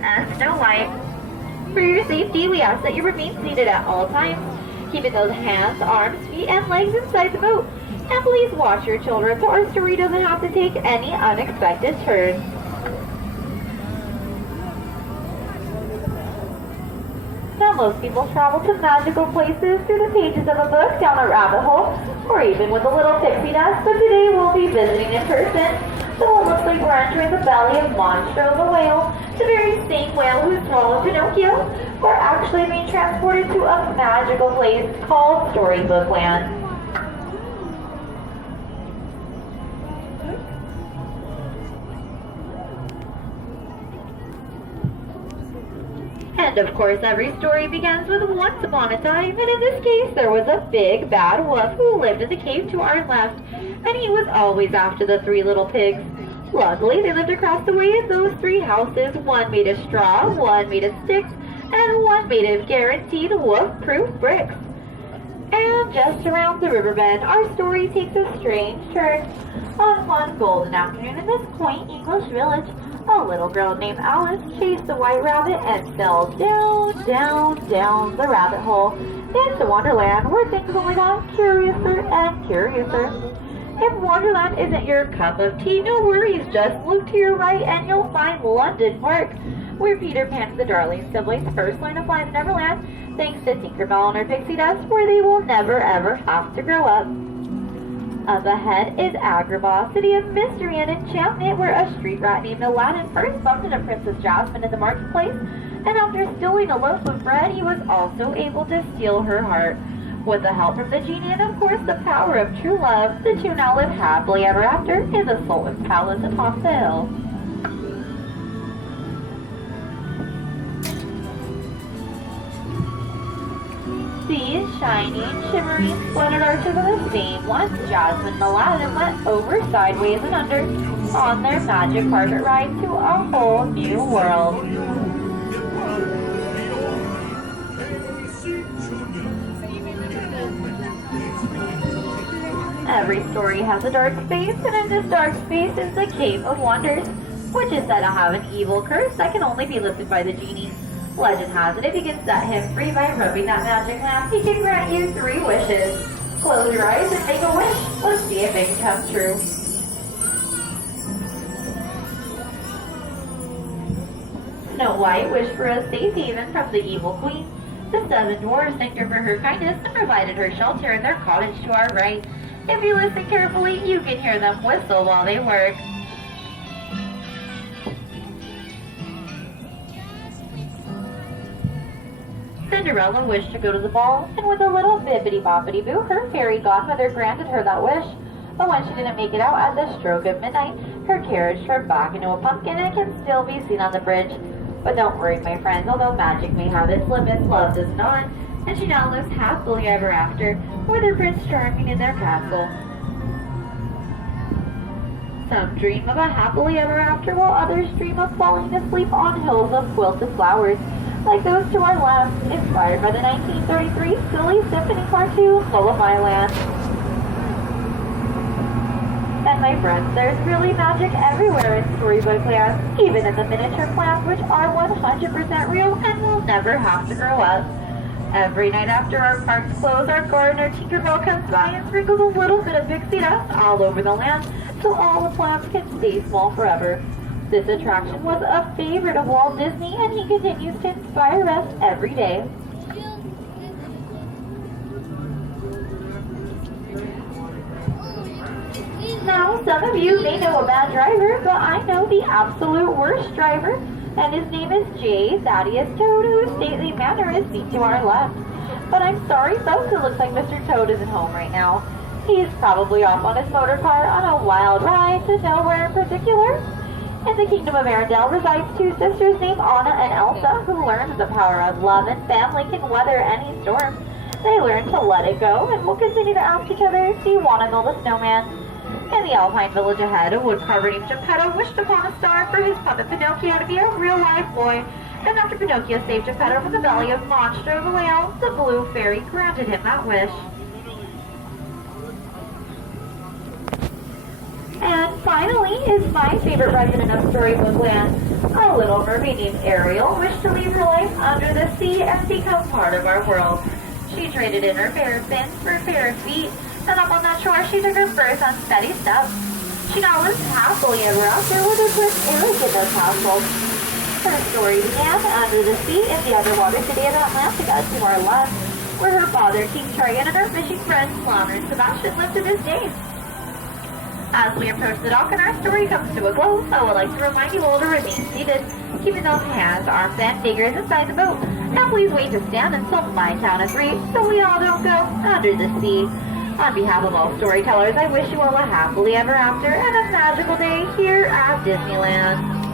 As Snow White. For your safety, we ask that you remain seated at all times, keeping those hands, arms, feet, and legs inside the boat. And please watch your children so our story doesn't have to take any unexpected turns. Now, most people travel to magical places through the pages of a book, down a rabbit hole, or even with a little pixie dust, but today we'll be visiting in person. So it looks like we're entering the belly of Monstro the whale, the very same whale who swallowed Pinocchio. We're actually being transported to a magical place called Storybook Land. And of course, every story begins with once upon a time, and in this case, there was a big bad wolf who lived in the cave to our left, and he was always after the three little pigs. Luckily, they lived across the way in those three houses, one made of straw, one made of sticks, and one made of guaranteed wolf-proof bricks. And just around the river bend, our story takes a strange turn. On one golden afternoon in this quaint English village, a little girl named Alice chased the white rabbit and fell down, down, down the rabbit hole into Wonderland, where things only got curiouser and curiouser. If Wonderland isn't your cup of tea, no worries, just look to your right and you'll find London Park, where Peter Pan and the Darling siblings first learn to fly in Neverland, thanks to Tinkerbell and her pixie dust, where they will never ever have to grow up. Up ahead is Agrabah, city of mystery and enchantment, where a street rat named Aladdin first bumped into Princess Jasmine in the marketplace, and after stealing a loaf of bread, he was also able to steal her heart. With the help from the genie and, of course, the power of true love, the two now live happily ever after in the Sultan's palace atop the hill. These shining, shimmering, splendid arches are the same ones Jasmine and Aladdin went over, sideways, and under on their magic carpet ride to a whole new world. Every story has a dark space, and in this dark space is the Cave of Wonders, which is said to have an evil curse that can only be lifted by the genie. Legend has it if you can set him free by rubbing that magic lamp, he can grant you 3 wishes. Close your eyes and make a wish. Let's see if it can come true. Snow White wished for a safe haven from the evil queen. The 7 dwarfs thanked her for her kindness and provided her shelter in their cottage to our right. If you listen carefully, you can hear them whistle while they work. Cinderella wished to go to the ball, and with a little bibbidi-bobbidi-boo, her fairy godmother granted her that wish. But when she didn't make it out at the stroke of midnight, her carriage turned back into a pumpkin and can still be seen on the bridge. But don't worry, my friends, although magic may have its limits, love does not, and she now lives happily ever after with her Prince Charming in their castle. Some dream of a happily ever after, while others dream of falling asleep on hills of quilted flowers, like those to our left, inspired by the 1933 silly symphony cartoon Lullaby Land. And my friends, there's really magic everywhere in Storybook Land, even in the miniature plants, which are 100% real and will never have to grow up. Every night after our parks close, our gardener Tinkerbell comes by and sprinkles a little bit of pixie dust all over the land, so all the plants can stay small forever. This attraction was a favorite of Walt Disney, and he continues to inspire us every day. Now, some of you may know a bad driver, but I know the absolute worst driver, and his name is J. Thaddeus Toad, whose stately manner is seen to our left. But I'm sorry, folks, it looks like Mr. Toad isn't home right now. He's probably off on his motor car on a wild ride to nowhere in particular. In the Kingdom of Arendelle resides 2 sisters named Anna and Elsa, who learn the power of love and family can weather any storm. They learn to let it go and will continue to ask each other, do you want to build a snowman? In the Alpine village ahead, a woodcarver named Geppetto wished upon a star for his puppet Pinocchio to be a real-life boy. And after Pinocchio saved Geppetto from the belly of Monstro the whale, the blue fairy granted him that wish. And finally is my favorite resident of Storybook Land. A little mermaid named Ariel wished to leave her life under the sea and become part of our world. She traded in her bare fins for fair feet, and up on that shore she took her first unsteady steps. She now lives happily ever after with her Prince Eric in their castle. Her story began under the sea in the underwater city of Atlantica to our left, where her father, King Triton, and her fishing friends, Flounder and Sebastian, lived to this day. As we approach the dock and our story comes to a close, I would like to remind you all to remain seated, keeping those hands, arms, and fingers inside the boat. Now please wait to stand until my count of 3, so we all don't go under the sea. On behalf of all storytellers, I wish you all a happily ever after and a magical day here at Disneyland.